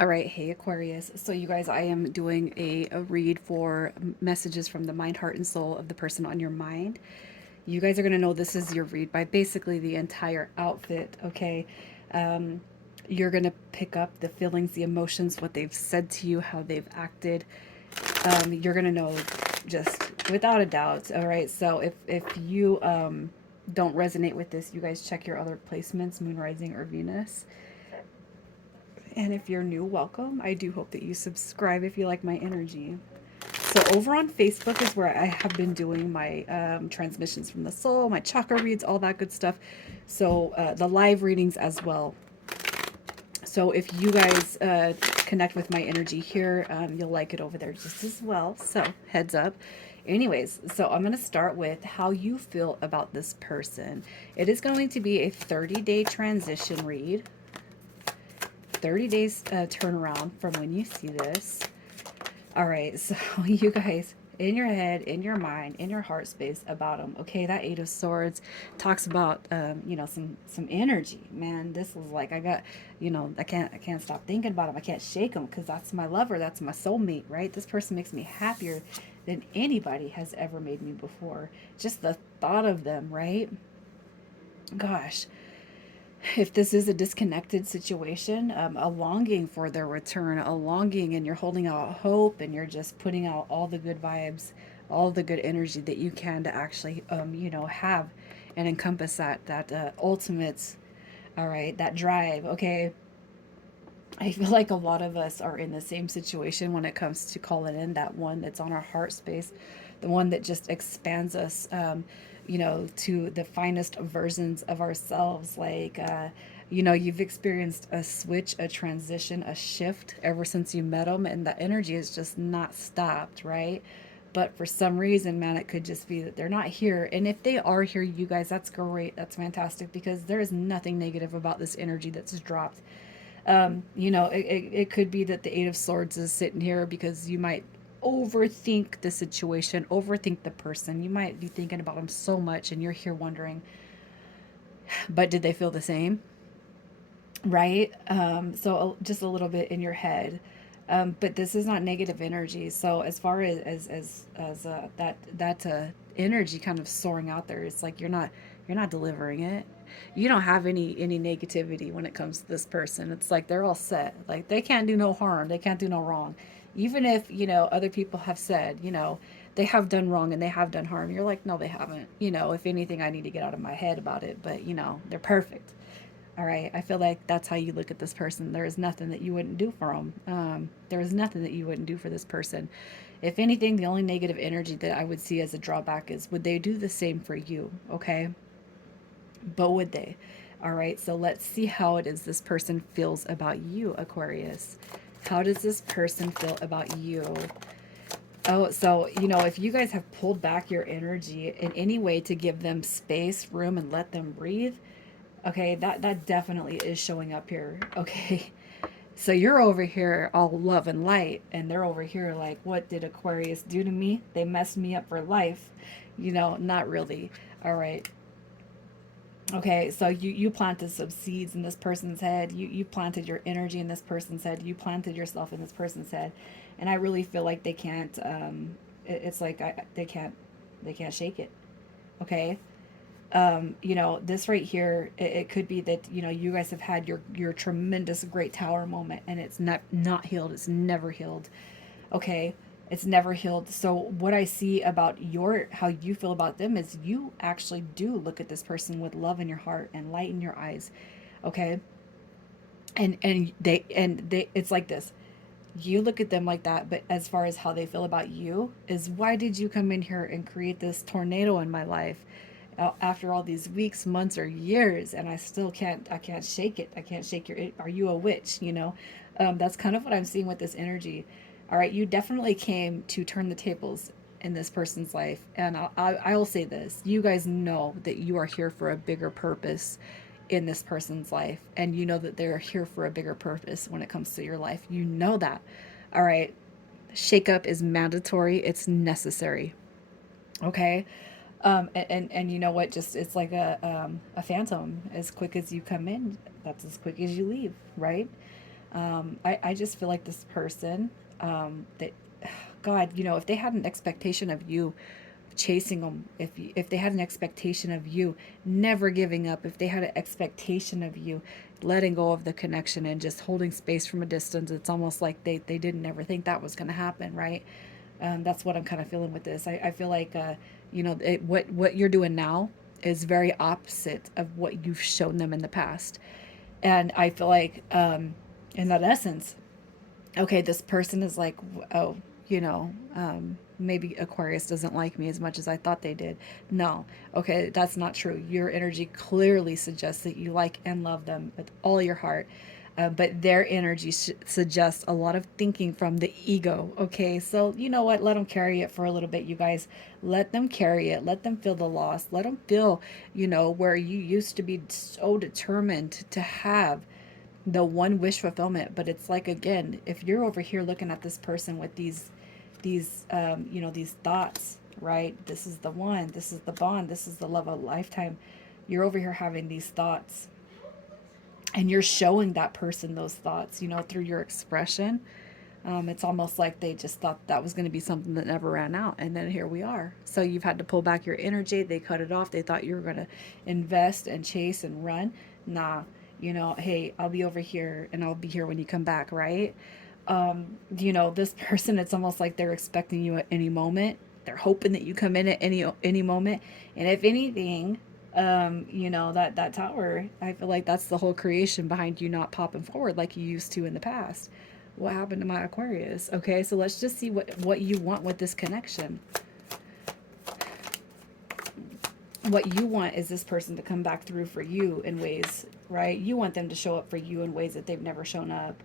All right, hey Aquarius. So, you guys, I am doing a read for messages from the mind, heart, and soul of the person on your mind. You guys are going to know this is your read by basically the entire outfit, okay? Um, you're going to pick up the feelings, the emotions, what they've said to you, how they've acted. You're going to know just without a doubt, all right? So, if you don't resonate with this, you guys check your other placements, Moon, Rising, or Venus. And if you're new, welcome. I do hope that you subscribe if you like my energy. So, over on Facebook is where I have been doing my transmissions from the soul, my chakra reads, all that good stuff. So, the live readings as well. So, if you guys connect with my energy here, you'll like it over there just as well. So, heads up. Anyways, so I'm going to start with how you feel about this person. It is going to be a 30-day transition read. 30 days turnaround from when you see this. All right, so you guys, in your head, in your mind, in your heart space about them. Okay, that Eight of Swords talks about, some energy. Man, this is like I got, I can't stop thinking about them. I can't shake them because that's my lover. That's my soulmate, right? This person makes me happier than anybody has ever made me before. Just the thought of them, right? Gosh, if this is a disconnected situation, a longing for their return, a longing, and you're holding out hope and you're just putting out all the good vibes, all the good energy that you can to actually, have and encompass that ultimate, all right, that drive. Okay, I feel like a lot of us are in the same situation when it comes to calling in that one that's on our heart space, the one that just expands us, to the finest versions of ourselves. Like, you've experienced a switch, a transition, a shift ever since you met them, and the energy has just not stopped, right? But for some reason, man, it could just be that they're not here. And if they are here, you guys, that's great. That's fantastic because there is nothing negative about this energy that's dropped. It could be that the Eight of Swords is sitting here because you might overthink the situation, overthink the person. You might be thinking about them so much, and you're here wondering, but did they feel the same? Right? So just a little bit in your head. But this is not negative energy. So as far as that energy kind of soaring out there, it's like you're not delivering it. You don't have any negativity when it comes to this person. It's like they're all set. Like they can't do no harm. They can't do no wrong. Even if other people have said they have done wrong and they have done harm. You're like, no, they haven't. If anything, I need to get out of my head about it. But they're perfect. All right, I feel like that's how you look at this person. There is nothing that you wouldn't do for them. There is nothing that you wouldn't do for this person. If anything, the only negative energy that I would see as a drawback is would they do the same for you? Okay, but would they? All right, so let's see how it is this person feels about you, Aquarius. How does this person feel about you? Oh, so, if you guys have pulled back your energy in any way to give them space, room, and let them breathe, okay, that definitely is showing up here. Okay. So you're over here all love and light, and they're over here like, what did Aquarius do to me? They messed me up for life. Not really. All right. Okay, so you planted some seeds in this person's head. You planted your energy in this person's head. You planted yourself in this person's head, and I really feel like they can't. It's like they can't shake it. Okay, this right here, it could be that you guys have had your tremendous great tower moment, and it's not healed. It's never healed. Okay, it's never healed. So what I see about your how you feel about them is you actually do look at this person with love in your heart and light in your eyes. Okay, and they it's like this. You look at them like that, but as far as how they feel about you is, why did you come in here and create this tornado in my life after all these weeks, months, or years, and I can't shake it. I can't shake your. Are you a witch? That's kind of what I'm seeing with this energy. All right, you definitely came to turn the tables in this person's life, and I will say this: you guys know that you are here for a bigger purpose in this person's life, and you know that they're here for a bigger purpose when it comes to your life. You know that. All right, shake up is mandatory. It's necessary. Okay. And you know what? Just it's like a phantom. As quick as you come in, that's as quick as you leave, right? I just feel like this person, that, God, if they had an expectation of you chasing them, if they had an expectation of you never giving up, if they had an expectation of you letting go of the connection and just holding space from a distance, it's almost like they didn't ever think that was going to happen, right? That's what I'm kind of feeling with this. I feel like, what you're doing now is very opposite of what you've shown them in the past. And I feel like, in that essence, okay, this person is like, oh, maybe Aquarius doesn't like me as much as I thought they did. No, okay, that's not true. Your energy clearly suggests that you like and love them with all your heart. But their energy suggests a lot of thinking from the ego. Okay, so you know what? Let them carry it for a little bit, you guys. Let them carry it. Let them feel the loss. Let them feel, where you used to be so determined to have the one wish fulfillment. But it's like, again, if you're over here looking at this person with these thoughts, right? This is the one, this is the bond, this is the love of a lifetime. You're over here having these thoughts, and you're showing that person those thoughts, through your expression. It's almost like they just thought that was going to be something that never ran out, and then here we are. So you've had to pull back your energy. They cut it off. They thought you were going to invest and chase and run. Nah, hey, I'll be over here, and I'll be here when you come back, right? This person, it's almost like they're expecting you at any moment. They're hoping that you come in at any moment. And if anything, that tower, I feel like that's the whole creation behind you not popping forward like you used to in the past. What happened to my Aquarius? Okay, so let's just see what you want with this connection. What you want is this person to come back through for you in ways, right? You want them to show up for you in ways that they've never shown up.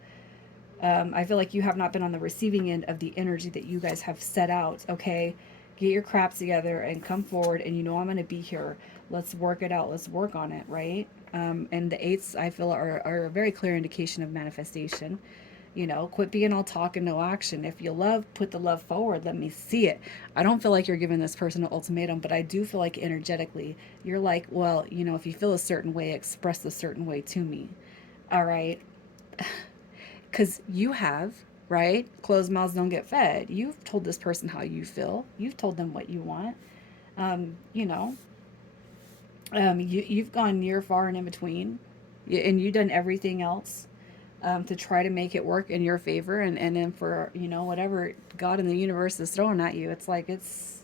I feel like you have not been on the receiving end of the energy that you guys have set out. Okay, get your crap together and come forward, and I'm going to be here. Let's work it out. Let's work on it, right? And the eights, I feel, are a very clear indication of manifestation. Quit being all talk and no action. If you love, put the love forward. Let me see it. I don't feel like you're giving this person an ultimatum, but I do feel like energetically, you're like, well, if you feel a certain way, express a certain way to me. All right. Because you have, right? Closed mouths don't get fed. You've told this person how you feel. You've told them what you want. Um, you know, you've gone near, far, and in between, and you've done everything else, to try to make it work in your favor, and then for whatever God in the universe is throwing at you, it's like it's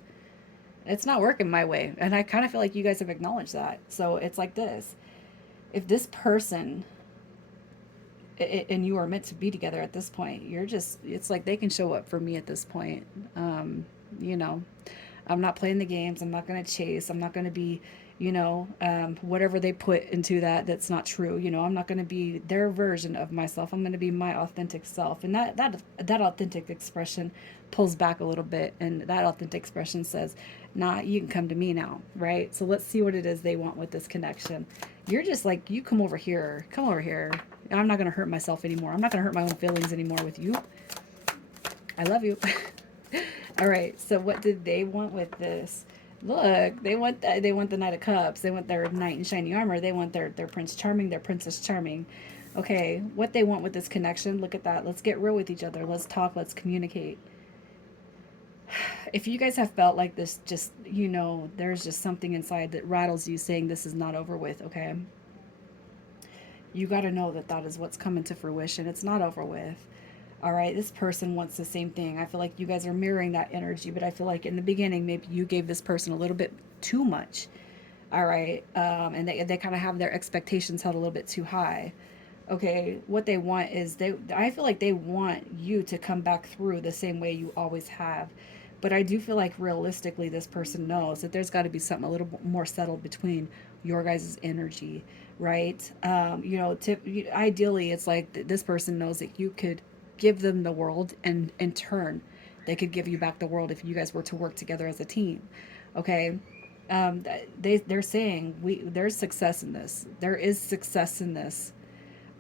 not working my way, and I kind of feel like you guys have acknowledged that. So it's like this: if this person and you are meant to be together at this point, it's like they can show up for me at this point. You know, I'm not playing the games. I'm not going to chase. I'm not going to be, whatever they put into that's not true. I'm not going to be their version of myself. I'm going to be my authentic self. And that authentic expression pulls back a little bit. And that authentic expression says, nah, you can come to me now. Right. So let's see what it is they want with this connection. You're just like, you come over here. Come over here. I'm not going to hurt myself anymore. I'm not going to hurt my own feelings anymore with you. I love you. All right. So what did they want with this? Look, they want the Knight of Cups. They want their knight in shining armor. They want their Prince Charming, their Princess Charming. Okay, what they want with this connection, look at that. Let's get real with each other. Let's talk. Let's communicate. If you guys have felt like this, just, there's just something inside that rattles you saying this is not over with, okay? You got to know that is what's coming to fruition. It's not over with. All right, this person wants the same thing. I feel like you guys are mirroring that energy, but I feel like in the beginning, maybe you gave this person a little bit too much. All right, and they kind of have their expectations held a little bit too high. Okay, what they want is I feel like they want you to come back through the same way you always have. But I do feel like realistically, this person knows that there's got to be something a little bit more settled between your guys' energy, right? Ideally, it's like this person knows that you could give them the world, and in turn they could give you back the world if you guys were to work together as a team. Okay. They're saying there's success in this. There is success in this.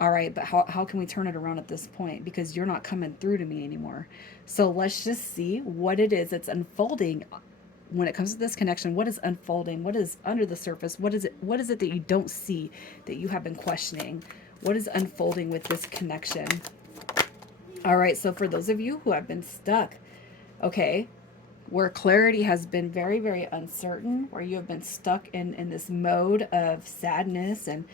All right, but how can we turn it around at this point? Because you're not coming through to me anymore. So let's just see what it is that's unfolding when it comes to this connection. What is unfolding? What is under the surface? What is it that you don't see, that you have been questioning? What is unfolding with this connection? All right, so for those of you who have been stuck, okay, where clarity has been very, very uncertain, where you have been stuck in this mode of sadness and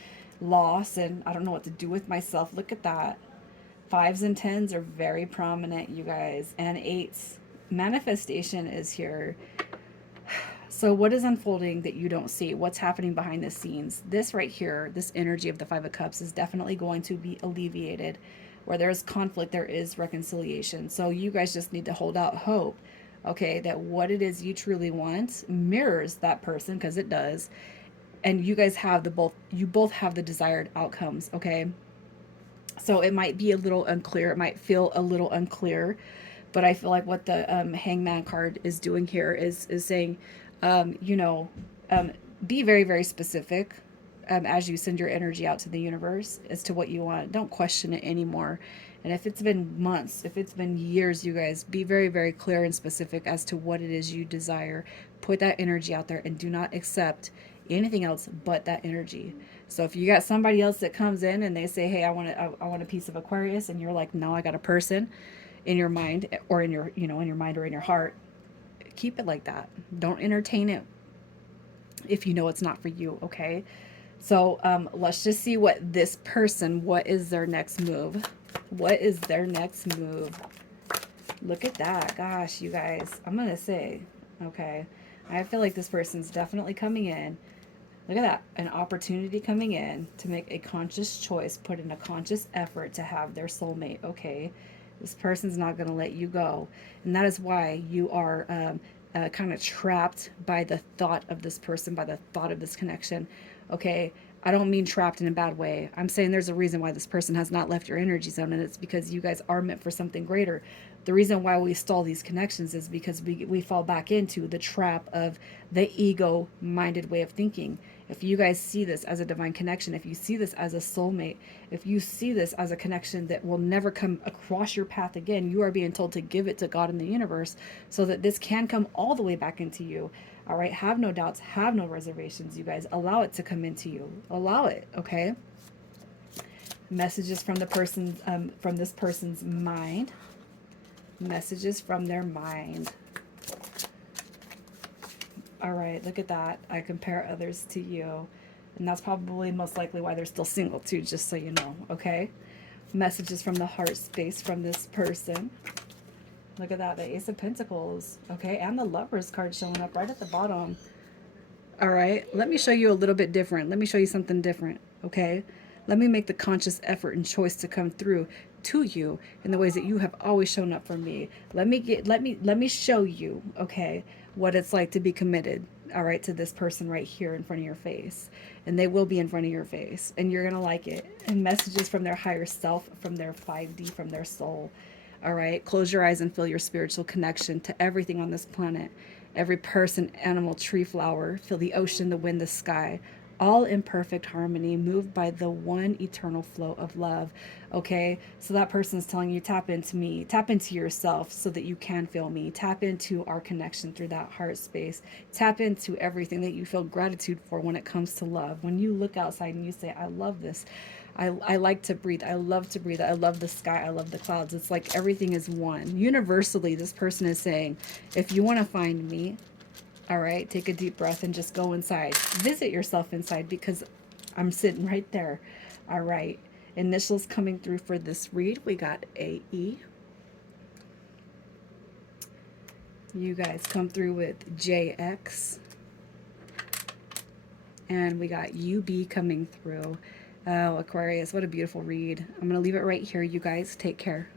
loss, and I don't know what to do with myself. Look at that. Fives and tens are very prominent, you guys, and eights. Manifestation is here. So what is unfolding that you don't see? What's happening behind the scenes? This right here, this energy of the Five of Cups is definitely going to be alleviated. Where there is conflict, there is reconciliation. So you guys just need to hold out hope, okay, that what it is you truly want mirrors that person, because it does. And you guys have you both have the desired outcomes, okay? So it might be a little unclear. It might feel a little unclear, but I feel like what the Hangman card is doing here is saying, you know, um, be very, very specific as you send your energy out to the universe as to what you want. Don't question it anymore. And if it's been months, if it's been years, you guys, be very, very clear and specific as to what it is you desire. Put that energy out there and do not accept anything else but that energy. So if you got somebody else that comes in and they say, "Hey, I want a piece of Aquarius," and you're like, "No, I got a person," in your mind or in your, you know, in your mind or in your heart, keep it like that. Don't entertain it if you know it's not for you, okay? So let's just see what this person, what is their next move? What is their next move? Look at that. Gosh, you guys, I'm going to say, okay, I feel like this person's definitely coming in. Look at that. An opportunity coming in to make a conscious choice, put in a conscious effort to have their soulmate, okay? This person's not going to let you go. And that is why you are kind of trapped by the thought of this person, by the thought of this connection. Okay, I don't mean trapped in a bad way. I'm saying there's a reason why this person has not left your energy zone, and it's because you guys are meant for something greater. The reason why we stall these connections is because we fall back into the trap of the ego minded way of thinking. If you guys see this as a divine connection, if you see this as a soulmate, if you see this as a connection that will never come across your path again, you are being told to give it to God in the universe so that this can come all the way back into you. All right, have no doubts, have no reservations, you guys. Allow it to come into you. Allow it, okay? Messages from the person, from this person's mind. Messages from their mind. All right, look at that. I compare others to you. And that's probably most likely why they're still single too, just so you know, okay? Messages from the heart space from this person. Look at that, the Ace of Pentacles, okay? And the Lovers card showing up right at the bottom. All right, let me show you a little bit different. Let me show you something different, okay? Let me make the conscious effort and choice to come through to you in the ways that you have always shown up for me. Let me show you, okay, what it's like to be committed, all right, to this person right here in front of your face. And they will be in front of your face, and you're going to like it. And messages from their higher self, from their 5D, from their soul. All right, close your eyes and feel your spiritual connection to everything on this planet. Every person, animal, tree, flower. Feel the ocean, the wind, the sky. All in perfect harmony, moved by the one eternal flow of love. Okay, so that person's telling you, tap into me, tap into yourself so that you can feel me. Tap into our connection through that heart space. Tap into everything that you feel gratitude for when it comes to love. When you look outside and you say, I love this. I like to breathe. I love to breathe. I love the sky. I love the clouds. It's like everything is one. Universally, this person is saying, if you want to find me, all right, take a deep breath and just go inside. Visit yourself inside because I'm sitting right there. All right. Initials coming through for this read. We got AE. You guys come through with JX. And we got UB coming through. Oh, Aquarius, what a beautiful read. I'm going to leave it right here, you guys. Take care.